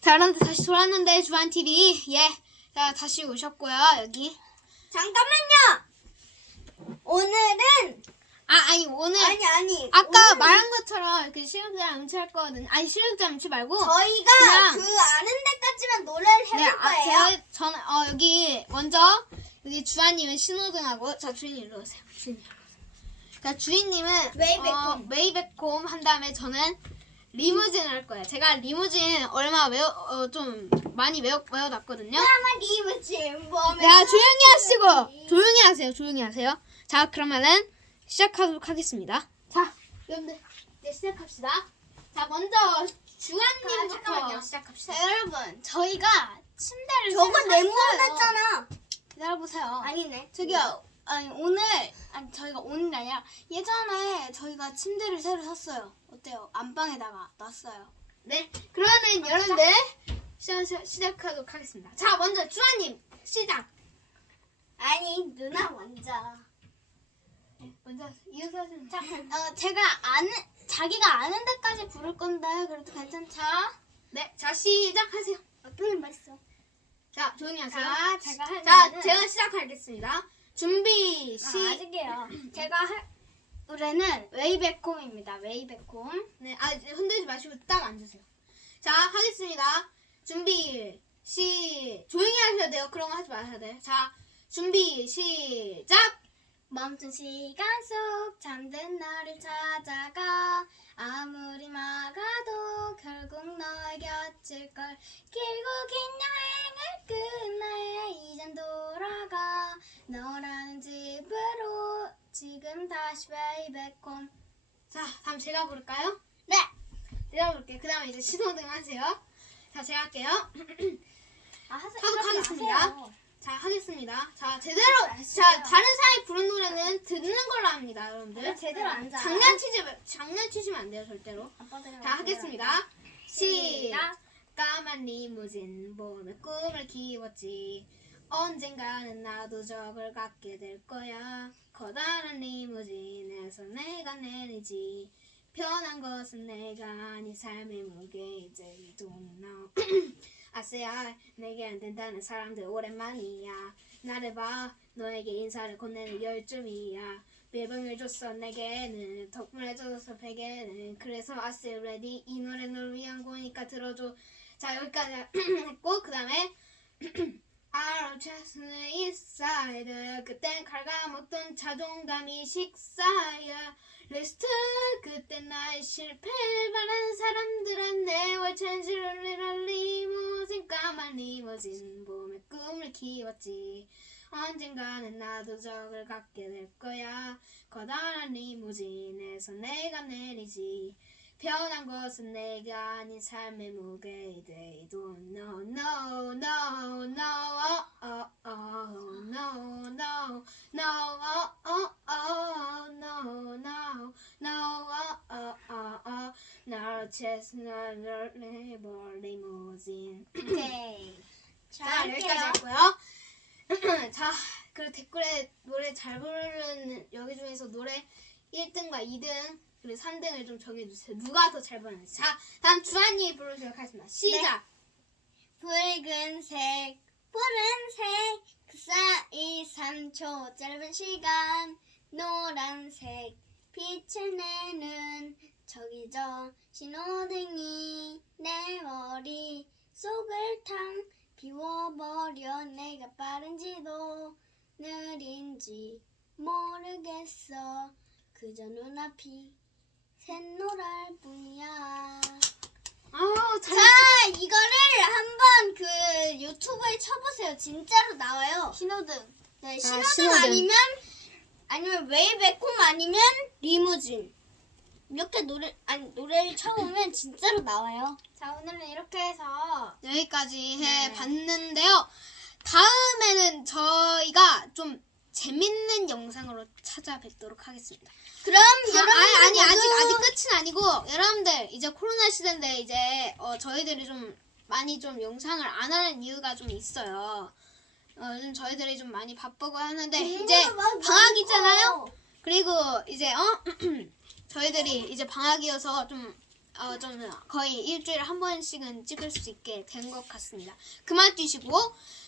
자, 여러분들 다시 돌아왔는데 주한 TV 예, 자 다시 오셨고요 여기. 잠깐만요. 오늘은 아 아니 오늘 아니 아니 아까 오늘 말한 것처럼 그 실력자 음치 할 거거든. 아니 실력자 음치 말고. 저희가 그냥- 그 아는 데까지만 노래를 해볼 네, 아, 거예요. 제가 저는 어 여기 먼저 여기 주한님은 신호등하고 자 주인 일로 오세요. 주인 일로 오세요. 자 주인님은 웨이백홈. 어, 웨이백홈 한 다음에 저는 리무진을 할 거예요. 제가 리무진 얼마 외워 어, 좀 많이 외워 외워놨거든요. 한번 입으지 몸에 야 조용히 하시고 조용히 하세요. 조용히 하세요. 자 그러면은 시작하도록 하겠습니다. 자 여러분들 이제 시작합시다. 자 먼저 주한님부터 잠깐만요. 시작합시다. 자 여러분 저희가 침대를 저거 새로 네모 샀어요. 했잖아. 기다려보세요. 아니네. 저기요, 아니 오늘 아니 저희가 오늘이 아니라 예전에 저희가 침대를 새로 샀어요. 어때요? 안방에다가 놨어요. 네, 그러면 여러분들 시작, 시작, 시작하도록 하겠습니다. 자, 먼저 주아님 시작. 아니 누나 먼저. 네, 먼저 하시면 자, 어, 제가 아는 자기가 아는 데까지 부를 건데 그래도 괜찮죠? 네, 자 시작하세요. 어떤 말씀? 자, 조용히 하세요. 자, 제가 할 자, 제가 시작하겠습니다. 준비 시. 아, 아직이에요. 제가 할 노래는 웨이백홈입니다. 웨이백홈. 네, 아 이제 흔들지 마시고 딱 앉으세요. 자, 하겠습니다. 준비 시. 조용히 하셔야 돼요. 그런 거 하지 마셔야 돼요. 자, 준비 시작. 멈춘 시간 속 잠든 너를 찾아가 아무리 막아도 결국 너의 곁일 걸 길고 긴 여행을 끝 웨이백홈 자, 다음 제가 부를까요? 네. 제가 부를게요. 그 다음에 이제 신호등 하세요. 자, 제가 할게요. 아, 하세, 하겠습니다. 마세요. 자, 하겠습니다. 자, 제대로, 자, 다른 사람이 부른 노래는 듣는 걸로 합니다, 여러분들. 제대로 앉아. 장난치지, 마- 장난치시면 안 돼요, 절대로. 아빠들은 자, 하겠습니다. 시작. 까만 리무진 보며 꿈을 키웠지. 언젠가는 나도 적을 갖게 될 거야. 커다란 리무진에서 내가 내리지. 편한 것은 내가 아닌 삶의 무게 이제 you don't 내게 안 된다는 사람들 오랜만이야. 나를 봐 너에게 인사를 건네는 열정이야. 밀봉을 줬어 내게는 덕분에 줘서 베개는 그래서 아세 레디 이 노래 널 위한 거니까 들어줘. 자 여기까지 했고 그 다음에 Just inside 그땐 갉아먹던 자존감이 식사야. 리스트 그때 나의 실패를 바란 사람들은 내월 찬지를 리무진 까만 리무진 봄에 꿈을 키웠지. 언젠가는 나도 적을 갖게 될 거야. 커다란 리무진에서 내가 내리지 편한 것은 내가 아닌 삶의 무게 They don't know no no no oh oh oh no no no oh oh oh no no no oh oh oh oh 날 채스널 레버 리무진 오케이. 자. 여기까지 했고요 자 그리고 댓글에 노래 잘 부르는 여기 중에서 노래 1등과 2등 그리고 3등을 좀 정해주세요. 누가 더잘 부르는지. 자 다음 주한님이 부르시도록 하겠습니다. 시작. 붉은색, 푸른색, 그 사이 3초. 짧은 시간, 노란색, 빛을 내는 저기 저 신호등이 내 머리 속을 탕 비워버려. 내가 빠른지도 느린지 모르겠어. 그저 눈앞이 샛노랄 아우 잘 자, 이거를 한번 그 유튜브에 쳐보세요. 진짜로 나와요. 신호등. 네, 신호등, 신호등. 아니면 아니면 웨이백홈 아니면 리무진. 이렇게 노래 아니 노래를 쳐보면 진짜로 나와요. 자, 오늘은 이렇게 해서 여기까지 네. 해봤는데요 다음에는 저희가 좀 재밌는 영상으로 찾아뵙도록 하겠습니다 그럼 아, 여러분 아니, 아니 아직 아직 끝은 아니고 여러분들 이제 코로나 시대인데 이제 어, 저희들이 좀 많이 좀 영상을 안 하는 이유가 좀 있어요. 어, 요즘 저희들이 좀 많이 바쁘고 하는데 이제 방학이잖아요. 그리고 이제 어 저희들이 이제 방학이어서 좀 어, 좀 거의 일주일에 한 번씩은 찍을 수 있게 된 것 같습니다. 그만 뛰시고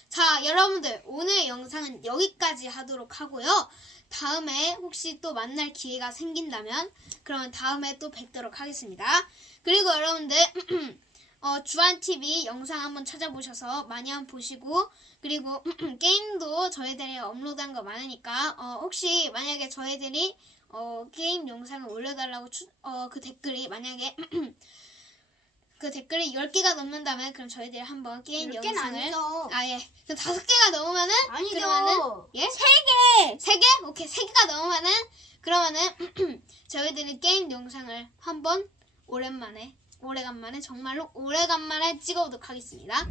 자 여러분들 오늘 영상은 여기까지 하도록 하고요. 다음에 혹시 또 만날 기회가 생긴다면 그러면 다음에 또 뵙도록 하겠습니다. 그리고 여러분들 어, 주한 TV 영상 한번 찾아보셔서 많이 한번 보시고 그리고 게임도 저희들이 업로드한 거 많으니까 어, 혹시 만약에 저희들이 어, 게임 영상을 올려달라고 추, 어, 그 댓글이 만약에 그 댓글이 10개가 넘는다면 그럼 저희들이 한번 게임 10개는 영상을 아니죠. 아 예. 그럼 5개가 넘으면은 아니죠. 그러면은 예? 세 개. 세 개? 오케이. 세 개가 넘으면은 그러면은 저희들이 게임 영상을 한번 오랜만에 오래간만에 정말로 오래간만에 찍어보도록 하겠습니다.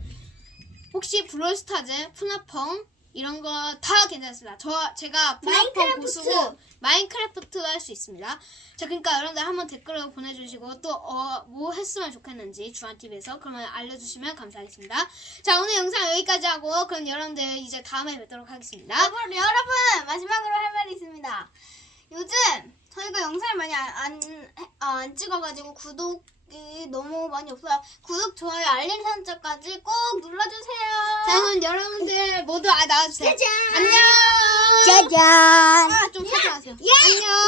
혹시 브롤스타즈, 푸나펑 이런 거 다 괜찮습니다. 저 제가 마인크래프트. 고수고 마인크래프트도 할수 있습니다. 자, 그러니까 여러분들 한번 댓글로 보내주시고 또 어 뭐 했으면 좋겠는지 주한 TV에서 그러면 알려주시면 감사하겠습니다. 자, 오늘 영상 여기까지 하고 그럼 여러분들 이제 다음에 뵙도록 하겠습니다. 여러분, 여러분 마지막으로 할 말이 있습니다. 요즘 저희가 영상을 많이 안, 안, 아, 안 찍어가지고 구독이 너무 많이 없어요. 구독, 좋아요, 알림 설정까지 꼭 눌러주세요. 자, 그럼 여러분들 모두 아, 나와주세요. 짜잔. 안녕. 짜잔. 아, 좀 사죄하세요. 안녕.